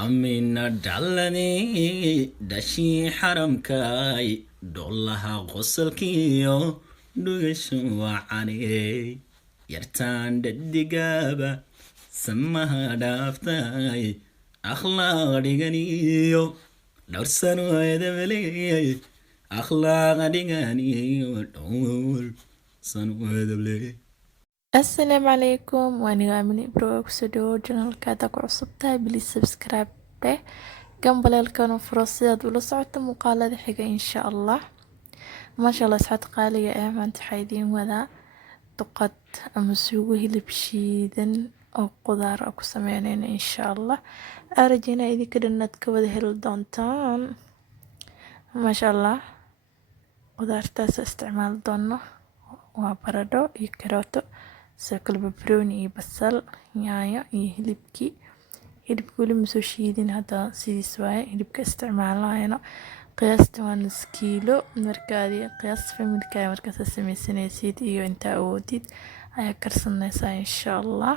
عمنا دلني دشي حرمكاي دولها غسلكيو دوغشو وعني يرتان ددقابة سمها دافتاي أخلاق ديغانيو دورسانو هيدبلي أخلاق ديغانيو دورسانو هيدبلي. السلام عليكم وأنا من إبرو كسودو جنال كاتا كعصبتها بلي سبسكرايب له قنبل الكون فرصيات ولا صعدت مقالة حقا إن شاء الله. ما شاء الله سعد قالي يا أمان تحيدين وذا تقد أمسوه لبشيدن أو قدار أكو سمعنين إن شاء الله. أرجينا إذا كدنا تكود هيل دونتان ما شاء الله قدار تاس استعمال دونه وبردو يكروتو ساكل ببروني بصل يايا hilibkii weli masoo shiidin hadda sidiis waaye hilibka isticmaalayana qiyaasta waa nus kiilo markaadi qiyaasta familka markaas sameysanaysid iyo inta awoodid ayaa karsanaysaa insha Allah.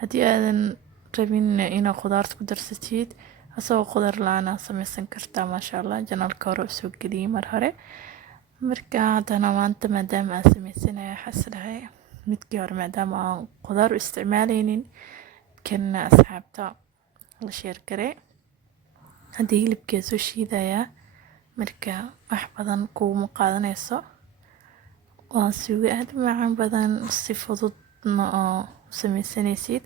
haddii aadan rabin inaad khudaarta ku darsatid asagoo khudaar la'aan sameysan kartaa maasha Allah. janaalka hore usoo geliyay mar hore marka haddana maanta maadaama aan sameysanayo xaslahay midkii hore maadaama aan khudaar u isticmaalaynin kana asxaabta la sheer garay. haddii hilibkee soo shiidayaa marka wax badan kuuma qaadanayso waan suuga aad macaan badan si fududna oo sameysanaysid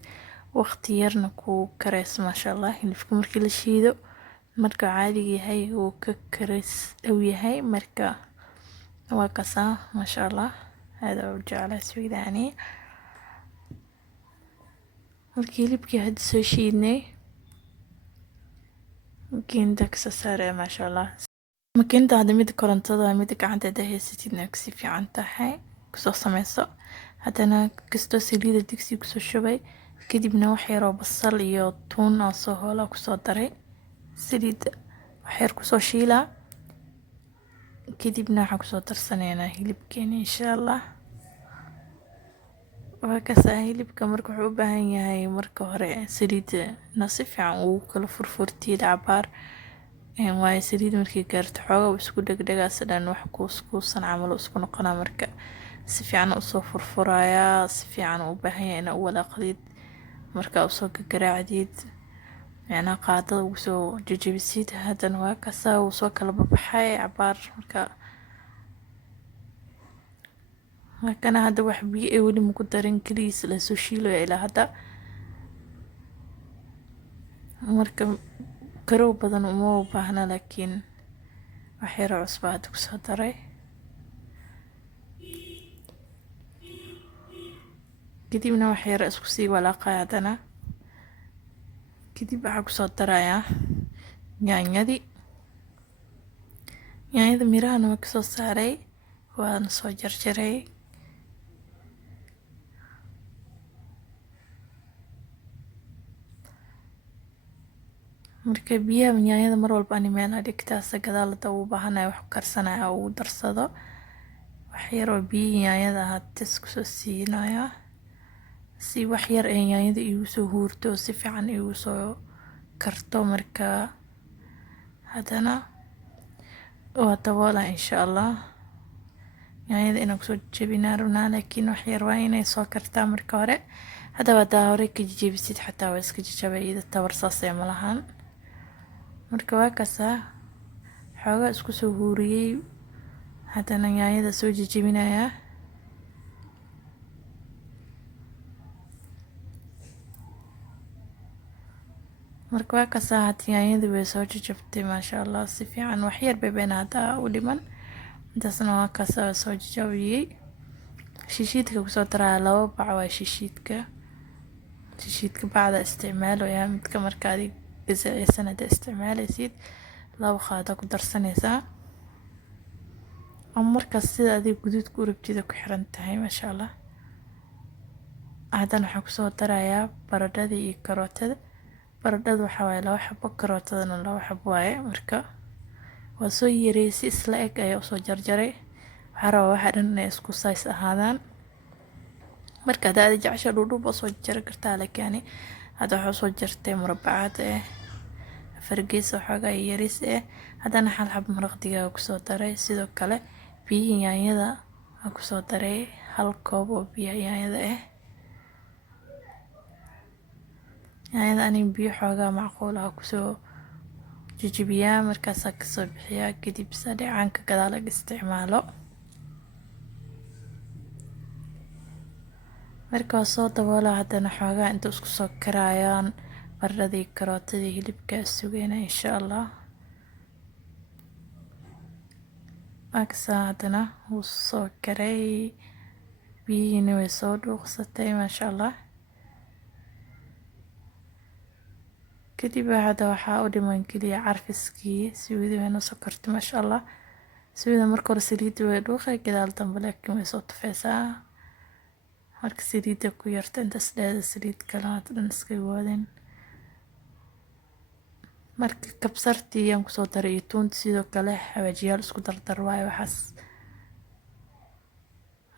waqti yarna ku karayso maasha Allah. hilibka markii la shiido marka caadiga yahay uu ka karis dhow yahay marka waa kasaa maasha Allah. هذا وجعله سويداني markii hilibkii hadda soo shiidnay makiinada ka saaray maasha Allah. makiinada hadda mid korontada mid gacanta haysatidna si fiican tahay kusoo sameyso. haddana kasto saliida digsi kusoo shubay kadibna wax yar oo basal iyo tuun oo soo hoola kusoo daray saliida wax yar kusoo shiila kadibna waxaan kusoo darsaneynaa hilibkeena insha Allah. waa kasaa hilibka marka wuxuu u baahan yahay marka hore saliidna si fiican uu kala furfurtiid cabaar waayo saliid markii gaarto xoogaa isku dhegdhegaa sidaan wax kuuskuusan camal isku noqonaa marka si fiican usoo furfurayaa si fiican u baahan yahay inaa u walaaqdid marka usoo gagaraacdid macnaa qaadada ugu soo jajabisid. haddana waa kasaa uu soo kala babaxay cabaar marka kana hadda wax biyo ay weli muku darin kaliis la soo shiilayo ilaa hadda marka karow badan uma baahna laakiin wax yar cusub hadda ku soo daray kadibna wax yar isku sii walaaqay. haddana kadib waxaa kusoo darayaa yaanyada mirahana waa kasoo saaray waana soo jarjaray marka biyaha yaanyada mar walba ani meel dhigtaas gadaalada u baahanay wax karsanaya uu darsado wax yar oo biyo yaanyada hadda kusoo siinaya si wax yar ee yaanyada igu soo huurto si fiican igu soo karto marka haddana waa daboola insha Allah. yaanyada inaan kusoo jabinaa rabnaa laakiin wax yar waa inay soo kartaa marka hore. haddaba hadaa hore ka jabisid xataa waa iska jajabay tabar saasee ma lahan marka waa kasaa xoogaa isku soo huuriyey haddana yaanyada soo jajabinayaa marka waa kasaa hadda yaanyada way soo jajabtay maasha Allah si fiican wax yar beebena hadda u dhiman intaasna waa kasaa soo jajabiyey. shishiidka kusoo daraa 2 bac waa shishiidka bacda isticmaalo yaa midka markaadi gasacaysan hadda isticmaalaysid 2 qaado ku darsanaysaa ama markaas sida adiga guduudka u rabtida ku xiran tahay maasha Allah. haddana waxaan kusoo darayaa baradhada iyo karootada. baradhada waxaa waaye 2 xabo karootadana 2 xabo waaye marka waa soo yareysay isla eg ayaa usoo jarjaray. waxaa rabaa waxa dhan inay isku size ahaadaan marka hadaad jecesha dhudhub soo jar kartaa laakiin hadda waxaa soo jartay murabbacaad fargees waxoogaa yaris haddana hal xab maraq digaag kusoo daray. Sidoo kale biyihii yaanyada aan kusoo daray hal koob oo biyaha yaanyada yaanyada anin biyo xoogaa macquul ah kusoo jijibiyaa, markaasaa kasoo bixiyaa, kadib sadheecaanka gadaal laga isticmaalo. markaa soo daboolaa haddana xoogaa inta isku soo karayaan baradhadii, karootadii, hilibka sugayna insha Allah. aksa haddana wuu soo karay, biyihiina way soo dhuuqsatay maasha Allah. kadib hadda waxaa u dhiman keliya carfiskii, saliidda way noo sokortay maasha Allah. saliidda marka hore saliidda way dhuuqay, gadaal dambe laakiin way soo tufaysaa. marka saliidda ku yarta intaas dheeda saliid kalaad dhan iska waadin. marka kabsartii aan kusoo daray iyo tuunta sidoo kale xawaajiyaal isku dardar waaye waxaas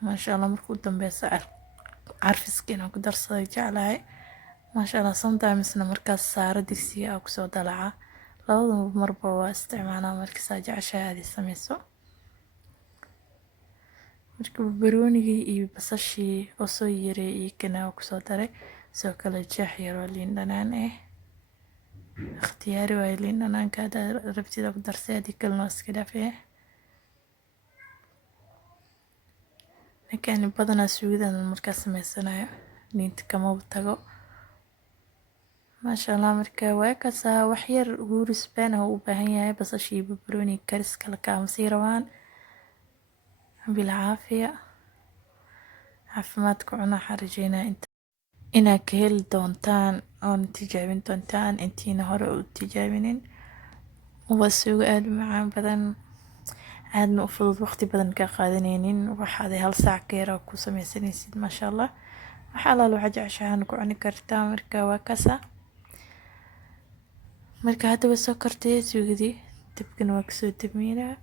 maasha Allah. marka u dambeysa carfiskii inaan ku darsaday jeclahay maasha Allah. sometimesna markaas saaro digsiga aan kusoo dalaca, labadaba marba waa isticmaalaa markasaa jeceshahay aad sameyso. marka barbaroonigii iyo basashii oo soo yaray iyo kana kusoo daray, sidoo kale jeex yar oo liin dhanaan ikhtiyaari waaye. liin dhanaanka haddaad rabtida ku darsay, haddii kalena waa iska dhaafee. ninkan badanaa suugadan markaa sameysanayo liinta kama tago maasha Allah. marka waa kasaa wax yar huuris baan u baahan yahay. basashii barbarooni karis kala kaama sii rabaan. bilcaafiya caafimaadka cuna. xarajeynaa inaad ka heli doontaan oon tijaabin doontaan intiina hore u tijaabinin. waa suugo aad u macaan badan, aadna u fudud, waqti badan ka qaadanaynin. waxaad hal saac ka yar ku sameysanaysid maasha Allah. waxa alla waxa jeceshahay ku cuni kartaa. marka waa kasa. marka hadda way soo kartay suugadii, dabkana waa kasoo damiinaa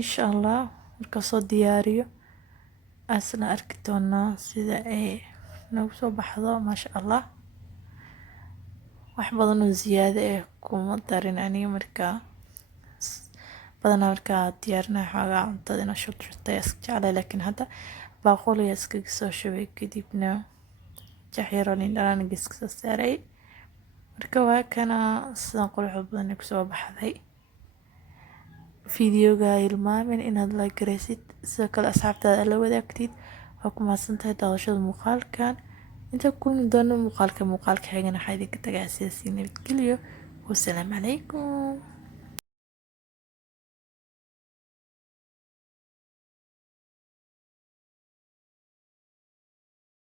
insha Allah. marka soo diyaariyo asna arki doonaa sida ay nagu soo baxdo maasha Allah. wax badan oo ziyaado kuma darin aniga. marka badanaa markaa diyaarinayo xoogaa cuntada inaan shubtay iska jeclay, laakiin hadda baaquli iskaga soo shubay, kadibna jeex yar oo liin dhanaan iska soo saaray. marka waa kana sidaan quruxda badan kusoo baxday. fiidiyowga ilmaamin inaad like garaysid, sidoo kale asxaabtaada la wadaagtid. waa ku mahadsantahay daawashada muuqaalkan. inta kulmi doono muuqaalka xigana waxaa idinka tagaa sidaas nabadgelyo. wassalaamu calaykum.